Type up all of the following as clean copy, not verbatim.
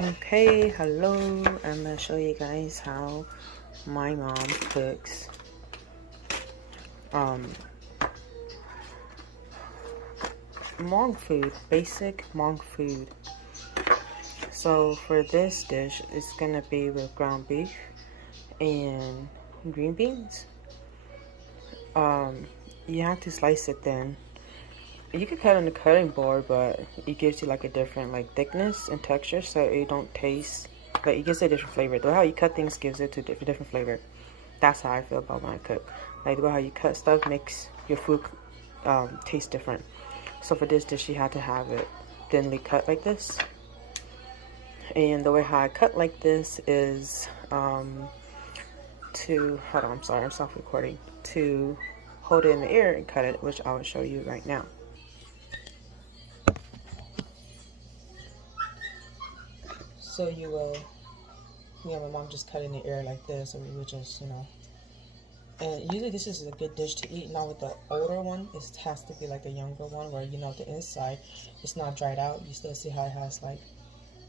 Okay, hello. I'm gonna show you guys how my mom cooks Hmong food, basic Hmong food. So for this dish, it's gonna be with ground beef and green beans. You have to slice it thin. You could cut on the cutting board, but it gives you like a different like thickness and texture, so it don't taste like it gives it a different flavor. The way how you cut things gives it a different flavor. That's how I feel about when I cook. Like the way how you cut stuff makes your food taste different. So for this dish, you had to have it thinly cut like this. And the way how I cut like this is to hold on. I'm sorry, I'm self-recording. To hold it in the air and cut it, which I will show you right now. So you will, my mom just cut in the air like this, and we would just, and usually this is a good dish to eat. Now with the older one, it has to be like a younger one where, the inside, it's not dried out. You still see how it has like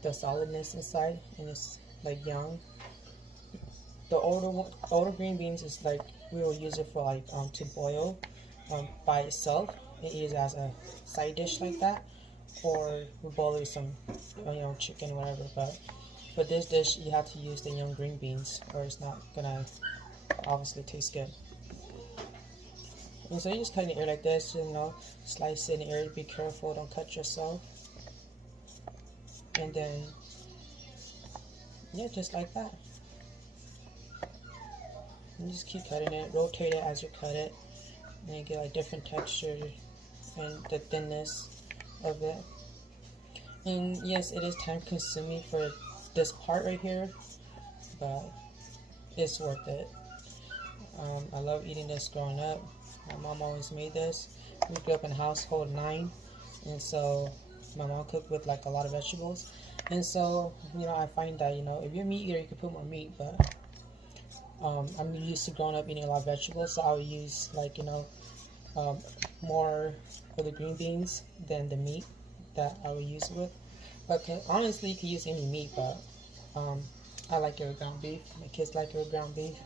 the solidness inside, and it's like young. The older green beans is like, we will use it for like, to boil by itself and eat it as a side dish like that. Or we boil it with some, chicken, whatever. But for this dish, you have to use the young green beans, or it's not gonna obviously taste good. And so you just cut in the air like this, slice it in the air. Be careful, don't cut yourself. And then, yeah, just like that. And you just keep cutting it, rotate it as you cut it, and you get like different texture and the thinness of it. And yes, it is time consuming for this part right here, but it's worth it. I love eating this growing up. My mom always made this. We grew up in household 9, and so my mom cooked with like a lot of vegetables. And so, I find that, if you're a meat eater, you can put more meat, but I'm used to growing up eating a lot of vegetables, so I would use like, more of the green beans than the meat that I would use it with. But honestly, you can use any meat, but I like it with ground beef. My kids like it with ground beef.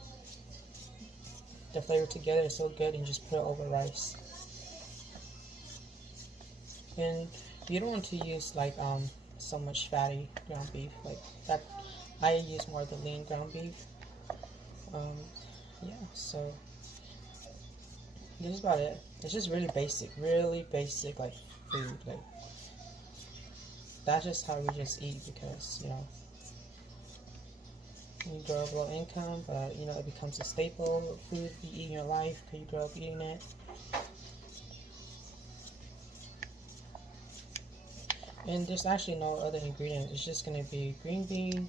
The flavor together is so good, and just put it over rice. And you don't want to use like so much fatty ground beef like that. I use more of the lean ground beef. Yeah, so this is about it. It's just really basic like food. Like that's just how we just eat, because you grow up low income, but it becomes a staple of food you eat in your life because you grow up eating it. And there's actually no other ingredients. It's just gonna be green bean,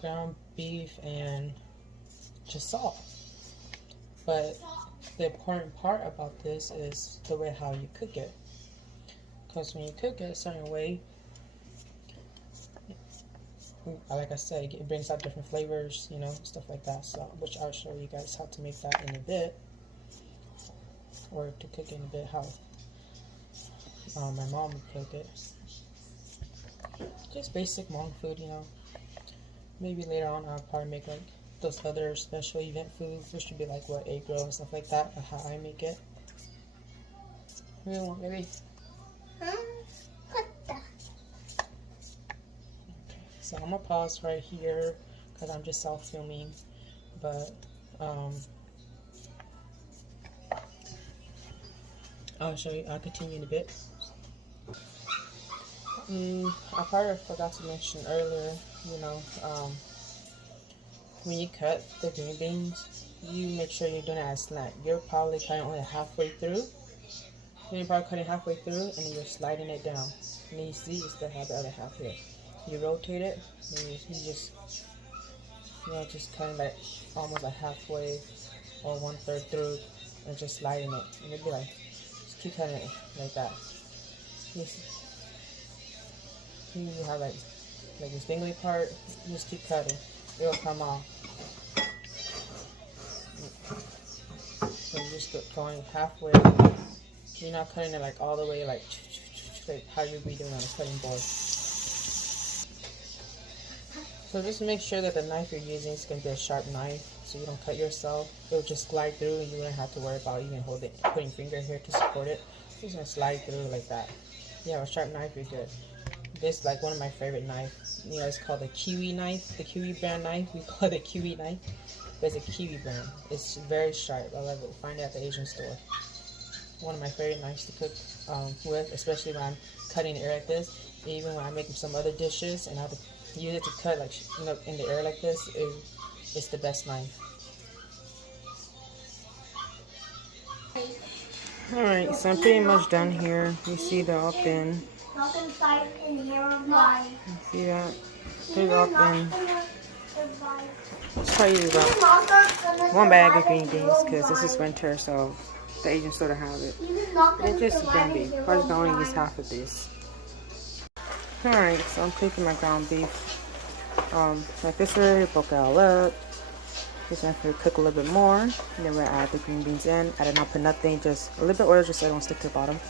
ground beef, and just salt. But the important part about this is the way how you cook it, because when you cook it a certain way, like I said, it brings out different flavors, stuff like that. So, which I'll show you guys how to make that in a bit, or to cook in a bit how my mom would cook it. Just basic Hmong food, Maybe later on I'll probably make like those other special event foods, which would be like what, egg roll and stuff like that, or how I make it. What do you want, baby? What the? Okay, so I'm gonna pause right here because I'm just self-filming, but I'll show you. I'll continue in a bit. I probably forgot to mention earlier, when you cut the green beans, you make sure you're doing it as slant. You're probably cutting only halfway through. You're probably cutting halfway through, and then you're sliding it down. And then you see you still have the other half here. You rotate it, and you just, just cutting like almost like halfway or 1/3 through, and just sliding it. And it'd be like, just keep cutting it like that. You have like this dingly part, you just keep cutting. It'll come off. So you just going halfway. You're not cutting it like all the way like how you'd be doing on a cutting board. So just make sure that the knife you're using is going to be a sharp knife so you don't cut yourself. It'll just glide through and you wouldn't have to worry about even putting finger here to support it. It's just going to slide through like that. You have a sharp knife, you're good. This is like one of my favorite knives. You know, it's called the Kiwi knife, the Kiwi brand knife. We call it a Kiwi knife, but it's a Kiwi brand. It's very sharp. I love it. Find it at the Asian store. One of my favorite knives to cook with, especially when I'm cutting the air like this. Even when I make some other dishes and I have to use it to cut, like, you know, in the air like this, it's the best knife. Alright, so I'm pretty much done here. You see they're all thin. See that? They're all thin. Let's try to use about 1 bag of green beans because this is winter, so the Asian store don't have it. It's just ground beef. I was going to use half of this. Alright, so I'm cooking my ground beef. Like this way, broke it all up. Just going to cook a little bit more. And then we're going to add the green beans in. I did not put nothing, just a little bit of oil just so it don't stick to the bottom.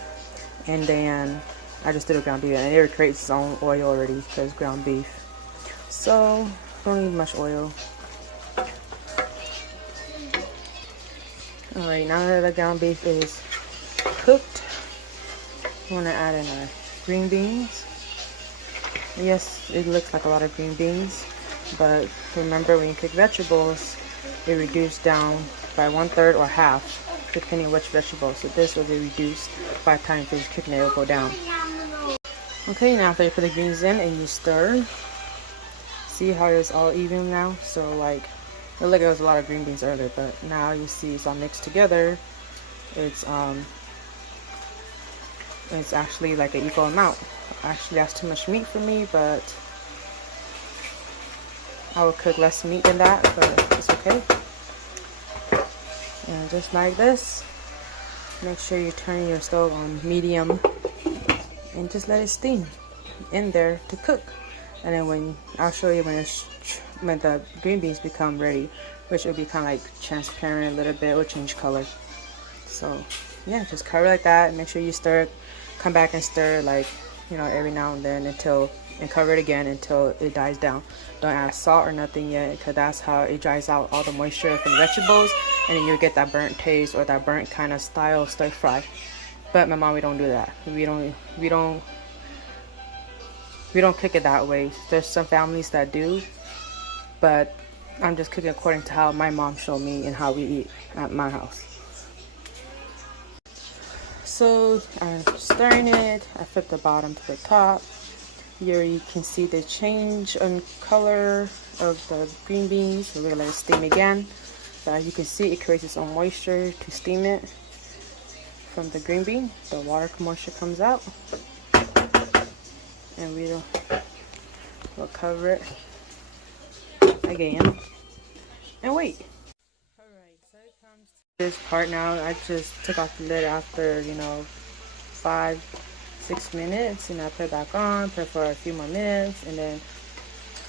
And then I just did a ground beef. And it creates its own oil already because ground beef. So, don't need much oil. Alright, now that the ground beef is cooked, I'm going to add in our green beans. Yes, it looks like a lot of green beans, but remember when you cook vegetables, it reduced down by 1/3 or half, depending on which vegetable. So this was reduced by the time you finish cooking it, will go down. Okay, now after you put the greens in and you stir, see how it's all even now? So like, it looked like there was a lot of green beans earlier, but now you see it's all mixed together. It's actually like an equal amount. Actually, that's too much meat for me, but I would cook less meat than that, but it's okay. And just like this, make sure you turn your stove on medium and just let it steam in there to cook. And then I'll show you when the green beans become ready, which will be kind of like transparent a little bit, will change color. So yeah, just cover like that. Make sure you stir it, come back and stir like, you know, every now and then and cover it again until it dies down. Don't add salt or nothing yet, because that's how it dries out all the moisture from the vegetables, and then you'll get that burnt taste or that burnt kind of style stir fry. But my mom, we don't do that. We don't cook it that way. There's some families that do, but I'm just cooking according to how my mom showed me and how we eat at my house. So I'm stirring it. I flip the bottom to the top. Here you can see the change in color of the green beans. We're gonna let it steam again. But as you can see, it creates its own moisture to steam it from the green bean. The water moisture comes out, and we'll cover it again and wait. Alright, so it comes to this part now. I just took off the lid after, you know, 5-6 minutes, and I put it back on, put it for a few more minutes, and then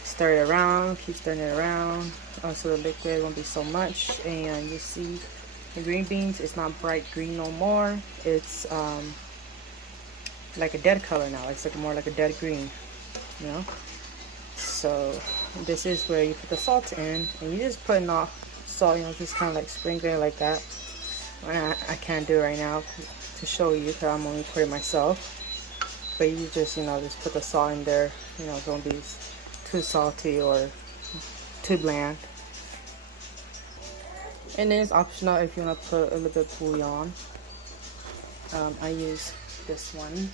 stir it around, keep stirring it around so the liquid won't be so much. And you see the green beans, it's not bright green no more. It's like a dead color now. It's like more like a dead green, you know. So this is where you put the salt in, and you just put enough salt, you know, just kind of like sprinkling it like that. I can't do it right now to show you because I'm only recording myself, but you just, you know, just put the salt in there. You know, don't be too salty or too bland. And then it's optional if you want to put a little bit of bouillon. I use this one.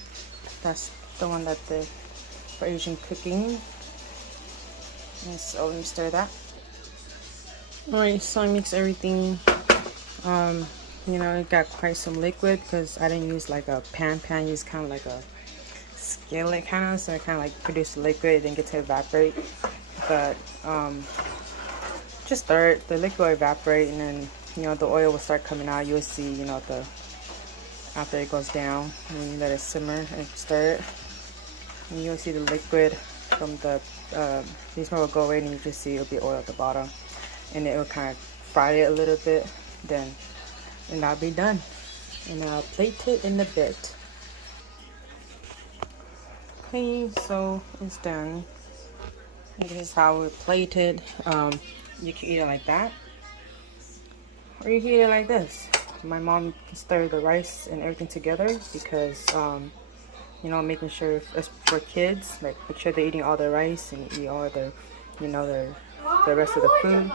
That's the one that for Asian cooking. And so let me stir that. Alright, so I mix everything. You know, it got quite some liquid because I didn't use like a pan. I used kind of like a skillet kind of, so it kind of like produced the liquid. It didn't get to evaporate, but just stir it. The liquid will evaporate, and then, you know, the oil will start coming out. You'll see, you know, after it goes down, and you let it simmer and stir it, and you'll see the liquid from the these will go away, and you just see it'll be oil at the bottom, and it will kind of fry it a little bit. Then and that'll be done, and I'll plate it in a bit. Okay, so it's done. And this is how it's plated. You can eat it like that, or you can eat it like this. My mom stir the rice and everything together because you know, making sure it's for kids, like make sure they're eating all the rice and eat all the, you know, the rest of the food.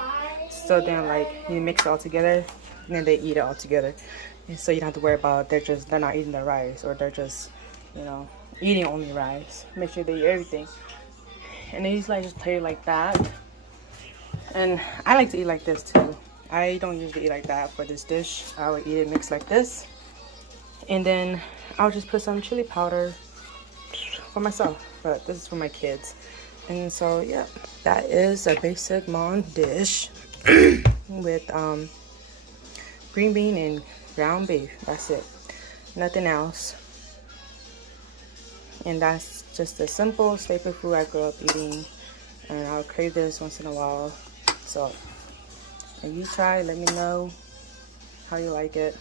So then like you mix it all together and then they eat it all together. And so you don't have to worry about they're not eating the rice, or they're just, you know, eating only rice. Make sure they eat everything. And they usually just play it like that. And I like to eat like this too. I don't usually eat like that for this dish. I would eat it mixed like this. And then I'll just put some chili powder for myself, but this is for my kids. And so yeah, that is a basic Hmong dish with green bean and ground beef. That's it, nothing else. And that's just a simple staple food I grew up eating, and I'll crave this once in a while. So if you try, let me know how you like it.